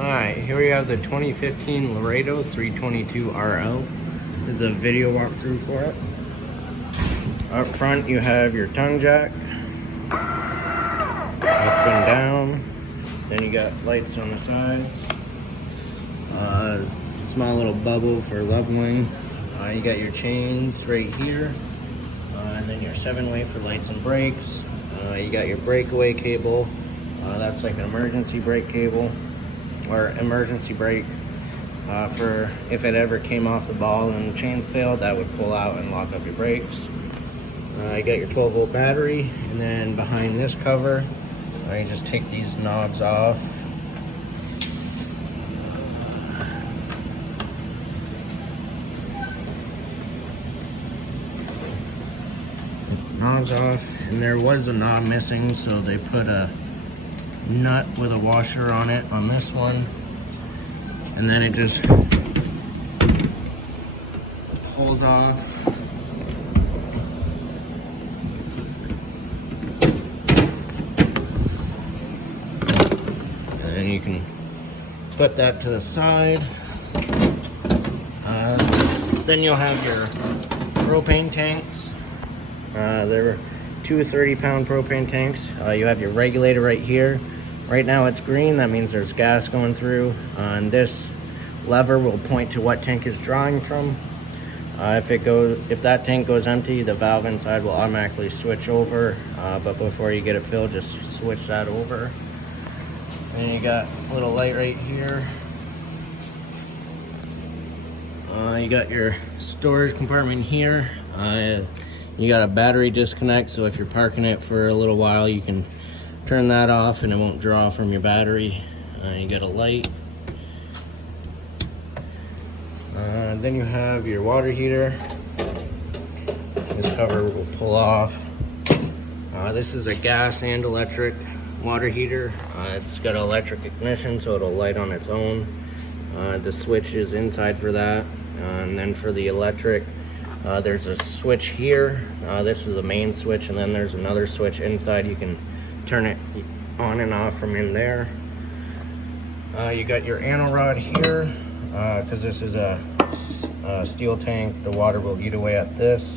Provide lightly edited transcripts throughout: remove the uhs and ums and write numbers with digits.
Alright, here we have the 2015 Laredo 322 RL. This is a video walkthrough for it. Up front you have your tongue jack. Up and down. Then you got lights on the sides. Small little bubble for leveling. You got your chains right here. And then your 7-way for lights and brakes. You got your breakaway cable. That's like an emergency brake cable. Or emergency brake for if it ever came off the ball and the chains failed, that would pull out and lock up your brakes. You got your 12-volt battery, and then behind this cover, you just take these knobs off. Knobs off, and there was a knob missing, so they put a nut with a washer on it on this one, and then it just pulls off. And then you can put that to the side. Then you'll have your propane tanks. They're two 30-pound propane tanks. You have your regulator right here. Right now it's green, that means there's gas going through. And this lever will point to what tank is drawing from. If that tank goes empty, the valve inside will automatically switch over. But before you get it filled, just switch that over. And you got a little light right here. You got your storage compartment here. You got a battery disconnect, so if you're parking it for a little while, you can turn that off and it won't draw from your battery. You got a light. Then you have your water heater. This cover will pull off. This is a gas and electric water heater. It's got an electric ignition, so it'll light on its own. The switch is inside for that. And then for the electric, there's a switch here. This is a main switch, and then there's another switch inside. You can turn it on and off from in there. You got your anno rod here, because this is a steel tank. The water will eat away at this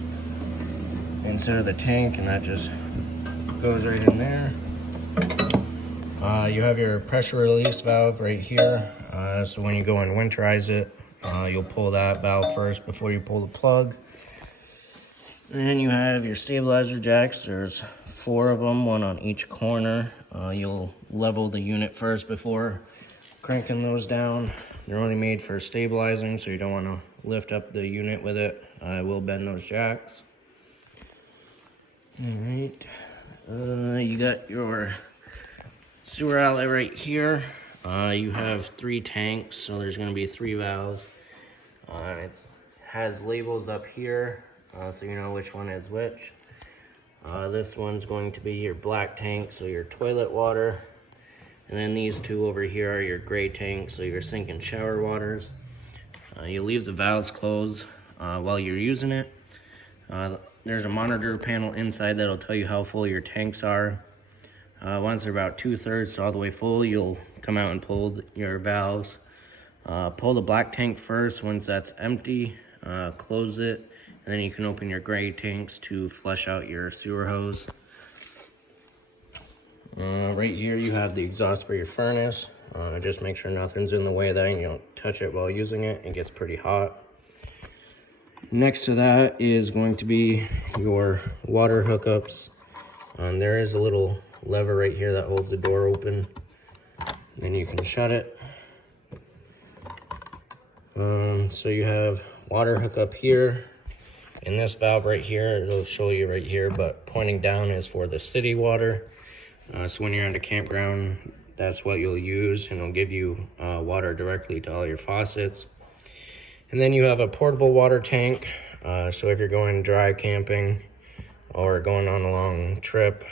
instead of the tank, and that just goes right in there. You have your pressure release valve right here. So when you go and winterize it, you'll pull that valve first before you pull the plug. And then you have your stabilizer jacks. There's 4 of them, one on each corner. You'll level the unit first before cranking those down. They're only made for stabilizing, so you don't want to lift up the unit with it. It will bend those jacks. All right. You got your sewer outlet right here. You have 3 tanks, so there's going to be 3 valves. It has labels up here, so you know which one is which. This one's going to be your black tank, so your toilet water. And then these 2 over here are your gray tanks, so your sink and shower waters. You leave the valves closed while you're using it. There's a monitor panel inside that'll tell you how full your tanks are. Once they're about 2/3 all the way full, you'll come out and pull your valves. Pull the black tank first. Once that's empty, close it, and then you can open your gray tanks to flush out your sewer hose. Right here you have the exhaust for your furnace. Just make sure nothing's in the way that you don't touch it while using it. It gets pretty hot. Next to that is going to be your water hookups. There is a little lever right here that holds the door open. Then you can shut it. So you have water hookup here, and this valve right here, it'll show you right here, but pointing down is for the city water. So when you're at a campground, that's what you'll use, and it'll give you water directly to all your faucets. And then you have a portable water tank. So if you're going dry camping or going on a long trip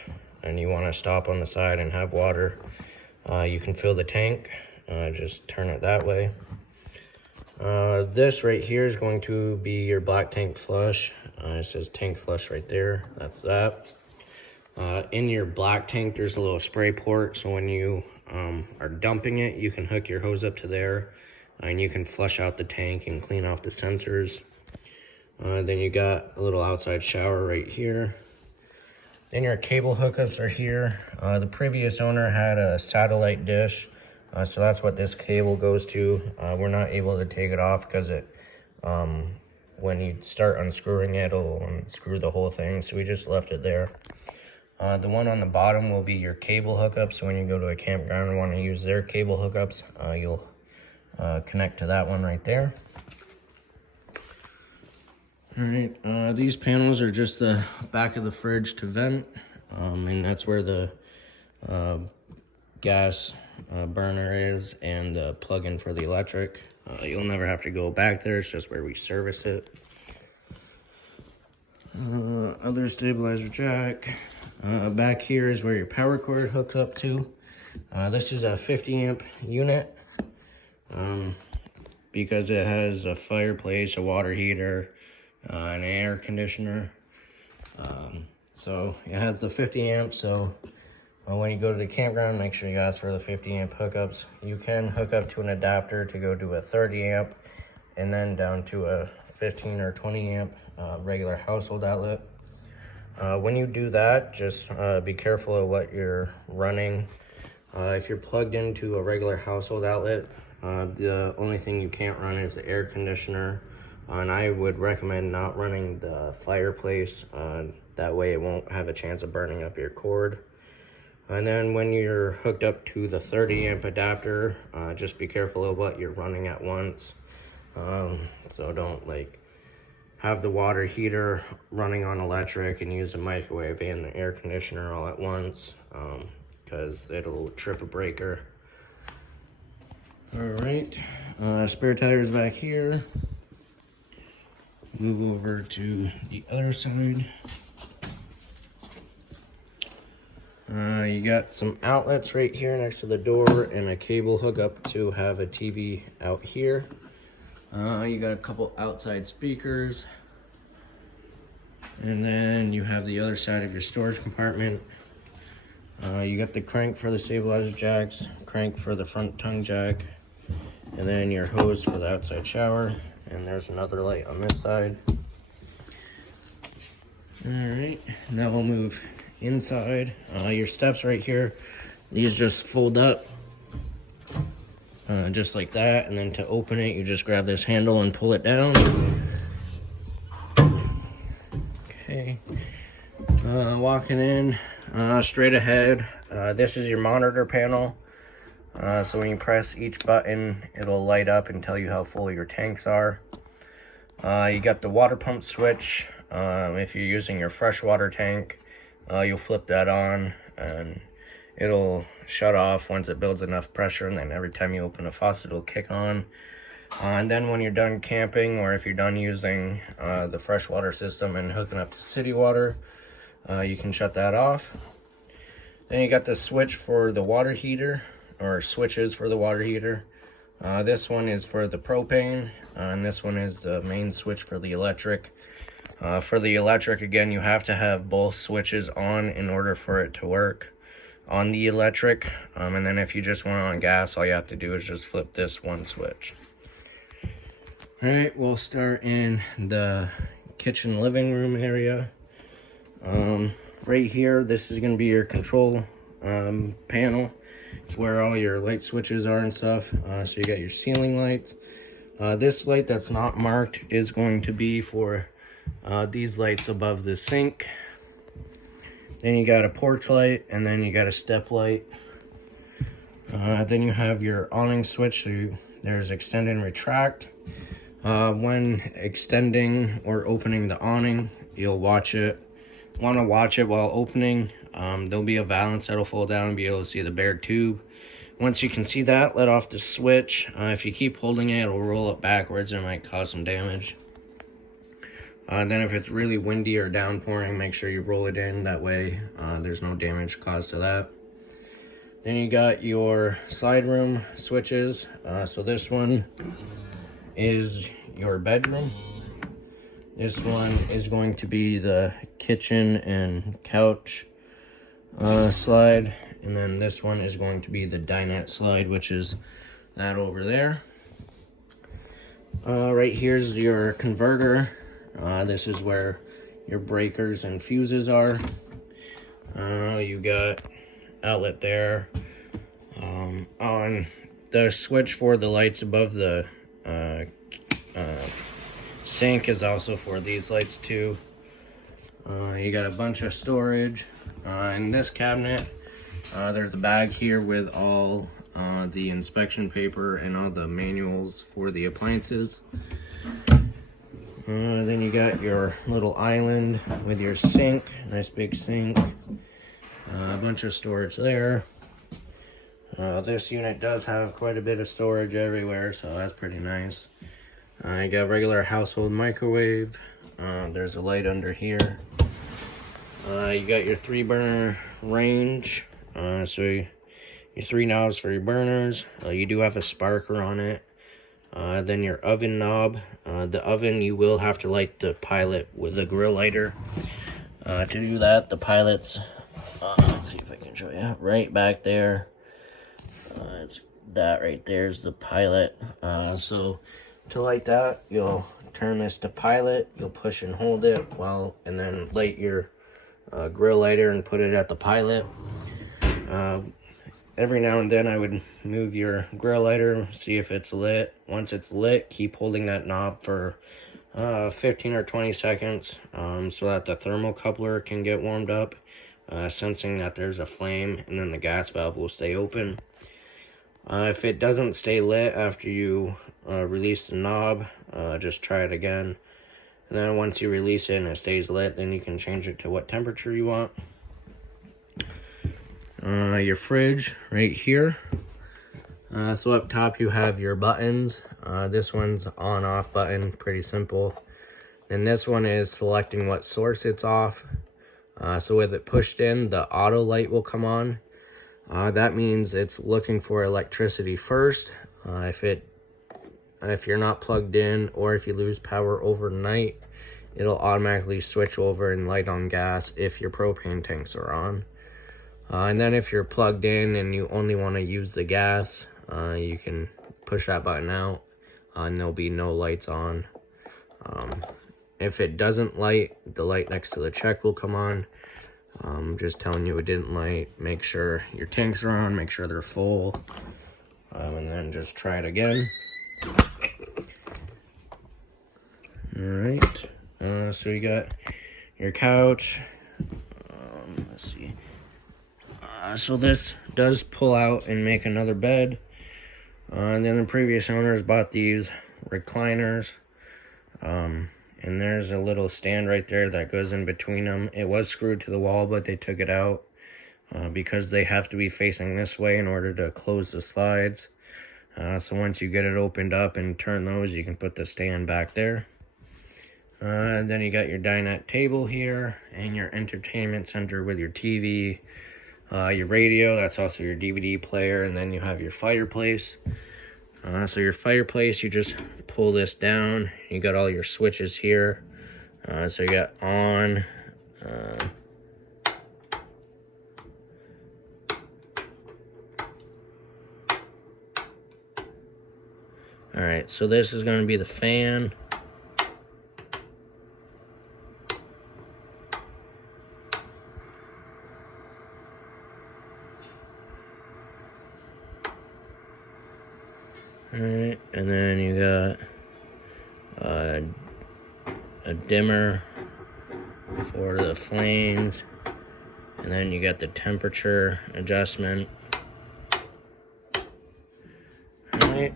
and you want to stop on the side and have water, you can fill the tank. Just turn it that way. This right here is going to be your black tank flush. It says tank flush right there. That's that. In your black tank, there's a little spray port, so when you are dumping it, you can hook your hose up to there, and you can flush out the tank and clean off the sensors. Then you got a little outside shower right here. Then your cable hookups are here. The previous owner had a satellite dish, so that's what this cable goes to. We're not able to take it off because it, when you start unscrewing it, it'll unscrew the whole thing, so we just left it there. The one on the bottom will be your cable hookups. So when you go to a campground and want to use their cable hookups, you'll connect to that one right there. All right, these panels are just the back of the fridge to vent, and that's where the gas burner is and the plug-in for the electric. You'll never have to go back there, it's just where we service it. Other stabilizer jack. Back here is where your power cord hooks up to. This is a 50 amp unit because it has a fireplace, a water heater, an air conditioner. So it has the 50 amp, so when you go to the campground, make sure you ask for the 50 amp hookups. You can hook up to an adapter to go to a 30 amp and then down to a 15 or 20 amp regular household outlet. When you do that, just be careful of what you're running. If you're plugged into a regular household outlet, the only thing you can't run is the air conditioner. And I would recommend not running the fireplace. That way it won't have a chance of burning up your cord. And then when you're hooked up to the 30 amp adapter, just be careful of what you're running at once. So don't have the water heater running on electric and use the microwave and the air conditioner all at once, because it'll trip a breaker. All right, spare tires back here. Move over to the other side. You got some outlets right here next to the door and a cable hookup to have a TV out here. You got a couple outside speakers. And then you have the other side of your storage compartment. You got the crank for the stabilizer jacks, crank for the front tongue jack, and then your hose for the outside shower. And there's another light on this side. All right, now we'll move inside. Your steps right here, these just fold up just like that, and then to open it you just grab this handle and pull it down. Okay, walking in straight ahead, this is your monitor panel. So when you press each button, it'll light up and tell you how full your tanks are. You got the water pump switch. If you're using your freshwater tank, you'll flip that on and it'll shut off once it builds enough pressure, and then every time you open a faucet it'll kick on. And then when you're done camping, or if you're done using the freshwater system and hooking up to city water, you can shut that off. Then you got the switch for the water heater, or switches for the water heater. This one is for the propane, and this one is the main switch for the electric. For the electric, again, you have to have both switches on in order for it to work on the electric. And then if you just want it on gas, all you have to do is just flip this one switch. All right, we'll start in the kitchen living room area. Right here, this is going to be your control panel. It's where all your light switches are and stuff. So you got your ceiling lights. This light that's not marked is going to be for these lights above the sink. Then you got a porch light, and then you got a step light. Then you have your awning switch. So there's extend and retract. When extending or opening the awning, you'll want to watch it while opening. There'll be a valance that'll fall down and be able to see the bare tube. Once you can see that, let off the switch. If you keep holding it, it'll roll it backwards and it might cause some damage. Then if it's really windy or downpouring, make sure you roll it in. That way there's no damage caused to that. Then you got your slide room switches. So this one is your bedroom. This one is going to be the kitchen and couch slide. and then this one is going to be the dinette slide, which is that over there. Right here's your converter. This is where your breakers and fuses are. You got outlet there. On the switch for the lights above the sink is also for these lights too. You got a bunch of storage. In this cabinet, there's a bag here with all the inspection paper and all the manuals for the appliances. Then you got your little island with your sink, nice big sink. A bunch of storage there. This unit does have quite a bit of storage everywhere, so that's pretty nice. You got regular household microwave. There's a light under here. You got your 3-burner range. So your 3 knobs for your burners. You do have a sparker on it. Then your oven knob. The oven, you will have to light the pilot with a grill lighter. To do that, the pilot's, let's see if I can show you, right back there. It's that right there is the pilot. So to light that, you'll turn this to pilot. You'll push and hold it and then light your grill lighter and put it at the pilot. Every now and then I would move your grill lighter, see if it's lit. Once it's lit, keep holding that knob for 15 or 20 seconds so that the thermocoupler can get warmed up, sensing that there's a flame, and then the gas valve will stay open. If it doesn't stay lit after you release the knob, just try it again. And then once you release it and it stays lit, then you can change it to what temperature you want. Your fridge right here. So up top you have your buttons. This one's on-off button, pretty simple. And this one is selecting what source it's off. So with it pushed in, the auto light will come on. That means it's looking for electricity first. If you're not plugged in, or if you lose power overnight, it'll automatically switch over and light on gas if your propane tanks are on. And then if you're plugged in and you only want to use the gas, you can push that button out and there'll be no lights on. If it doesn't light, the light next to the check will come on. Just telling you it didn't light. Make sure your tanks are on, make sure they're full, and then just try it again. Alright, so you got your couch. Let's see. So this does pull out and make another bed. And then the previous owners bought these recliners. And there's a little stand right there that goes in between them. It was screwed to the wall, but they took it out because they have to be facing this way in order to close the slides. So once you get it opened up and turn those, you can put the stand back there. And then you got your dinette table here and your entertainment center with your TV, your radio, that's also your DVD player, and then you have your fireplace. So your fireplace, you just pull this down. You got all your switches here. So you got on. Alright, so this is going to be the fan. Alright, and then you got a dimmer for the flames, and then you got the temperature adjustment. Alright.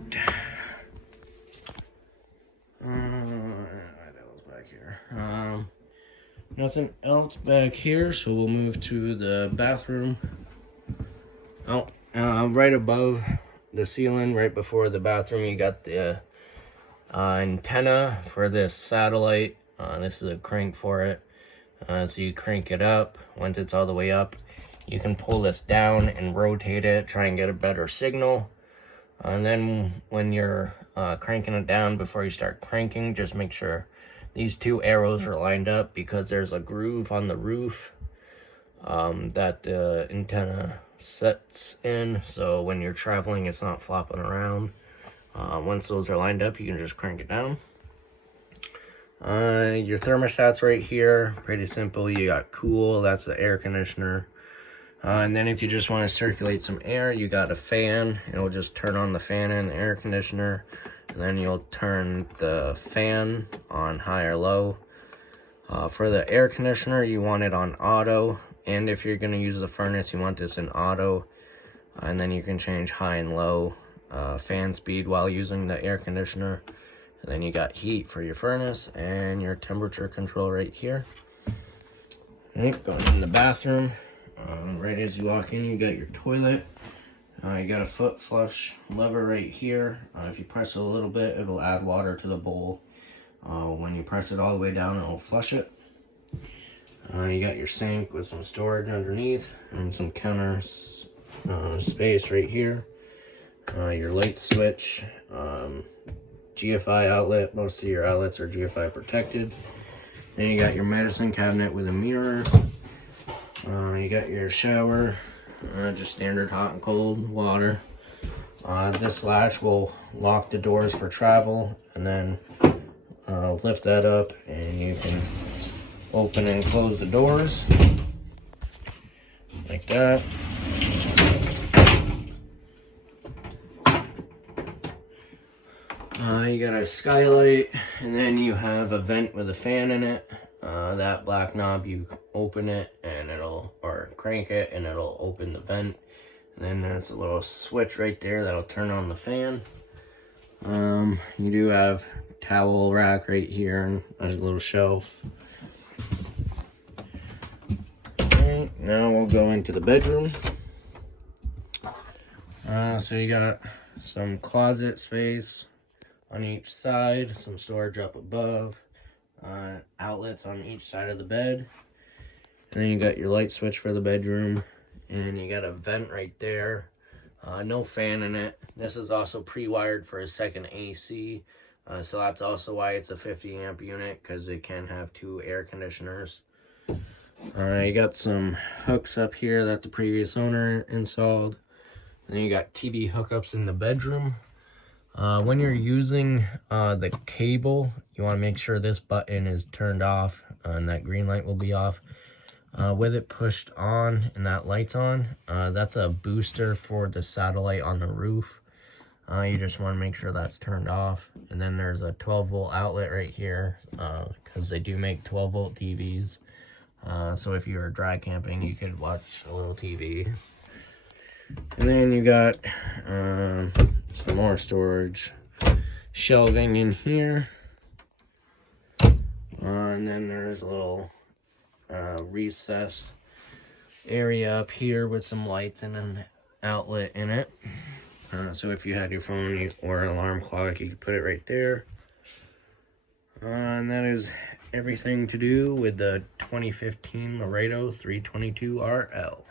What else back here? Nothing else back here, so we'll move to the bathroom. Oh, right above the ceiling, right before the bathroom, you got the antenna for this satellite. This is a crank for it. So you crank it up. Once it's all the way up, you can pull this down and rotate it, try and get a better signal. And then when you're cranking it down, before you start cranking, just make sure these two arrows are lined up, because there's a groove on the roof that the antenna sets in, so when you're traveling it's not flopping around. Once those are lined up, you can just crank it down. Your thermostat's right here, pretty simple. You got cool, that's the air conditioner. And then if you just want to circulate some air, you got a fan. It'll just turn on the fan and the air conditioner, and then you'll turn the fan on high or low. For the air conditioner, you want it on auto, and if you're going to use the furnace, you want this in auto, and then you can change high and low fan speed while using the air conditioner. And then you got heat for your furnace and your temperature control right here. Alright, going in the bathroom. Right as you walk in, you got your toilet. You got a foot flush lever right here. If you press it a little bit, it'll add water to the bowl. When you press it all the way down, it'll flush it. You got your sink with some storage underneath and some counter space right here. Your light switch, GFI outlet. Most of your outlets are GFI protected. Then you got your medicine cabinet with a mirror. You got your shower, just standard hot and cold water. This latch will lock the doors for travel, and then lift that up and you can open and close the doors like that. You got a skylight, and then you have a vent with a fan in it. That black knob, you open it and or crank it and it'll open the vent. And then there's a little switch right there that'll turn on the fan. You do have towel rack right here and a little shelf. Alright, now we'll go into the bedroom. So you got some closet space on each side, some storage up above, outlets on each side of the bed. And then you got your light switch for the bedroom, and you got a vent right there. No fan in it. This is also pre-wired for a second AC, so that's also why it's a 50 amp unit, because it can have 2 air conditioners. You got some hooks up here that the previous owner installed. And then you got TV hookups in the bedroom. When you're using the cable, you want to make sure this button is turned off and that green light will be off. With it pushed on and that light's on, that's a booster for the satellite on the roof. You just want to make sure that's turned off. And then there's a 12 volt outlet right here, because they do make 12 volt TVs. So if you were dry camping, you could watch a little TV. And then you got some more storage shelving in here. And then there's a little recess area up here with some lights and an outlet in it. So if you had your phone or an alarm clock, you could put it right there. And that is everything to do with the 2015 Laredo 322RL.